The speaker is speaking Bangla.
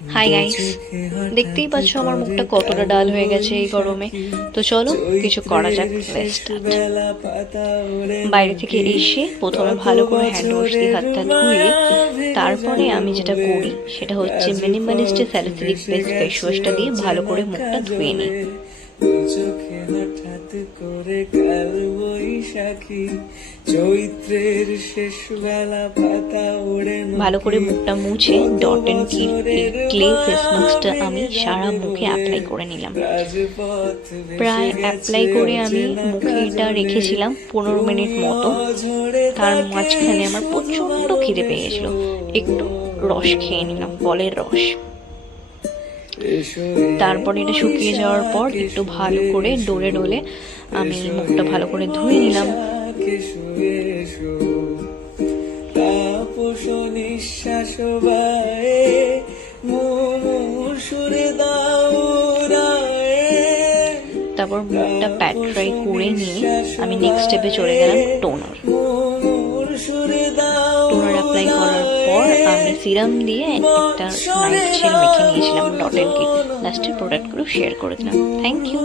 হাই গাইস, দেখতেই পাচ্ছ আমার মুখটা কতটা ডাল হয়ে গেছে এই গরমে। তো চলো কিছু করা যাক, লেটস স্টার্ট। বাইরে থেকে এসে প্রথমে ভালো করে হ্যান্ড ওয়াশ দিয়ে হাতটা ধুয়ে তারপরে আমি যেটা করি সেটা হচ্ছে মিনিমালিস্টের স্যালিসিলিক বেস ফেস ওয়াশটা দিয়ে ভালো করে মুখটা ধুয়ে নিই। চোখে হঠাৎ করে কাল বৈশাখী চৈত্রের শেষ বেলা পাতা ওড়ে ভালো করে মুখটা মুছে Dot and Key clay face মাস্কটা আমি সারা মুখে অ্যাপ্লাই করে নিলাম। প্রায় অ্যাপ্লাই করে আমি মুখে এটা রেখেছিলাম 15 মিনিট মতো। তার মাঝখানে আমার প্রচণ্ড খিদে পেয়ে গেছিল, একটু রস খেয়ে নিলাম, ফলের রস। তারপর এটা শুকিয়ে যাওয়ার পর একটু ভালো করে ডোলে ডোলে আমি মুখটা ভালো করে ধুয়ে নিলাম। তারপর মুখটা প্যাট ড্রাই করে নিয়ে আমি নেক্সট স্টেপে চলে গেলাম টোনার অ্যাপ্লাই করার পর আমি সিরাম দিয়ে একটা নাইট শেড মেখে নিয়েছিলাম ডট এন্ড কি। লাস্টের প্রোডাক্টগুলো শেয়ার করে দিলাম। Thank you.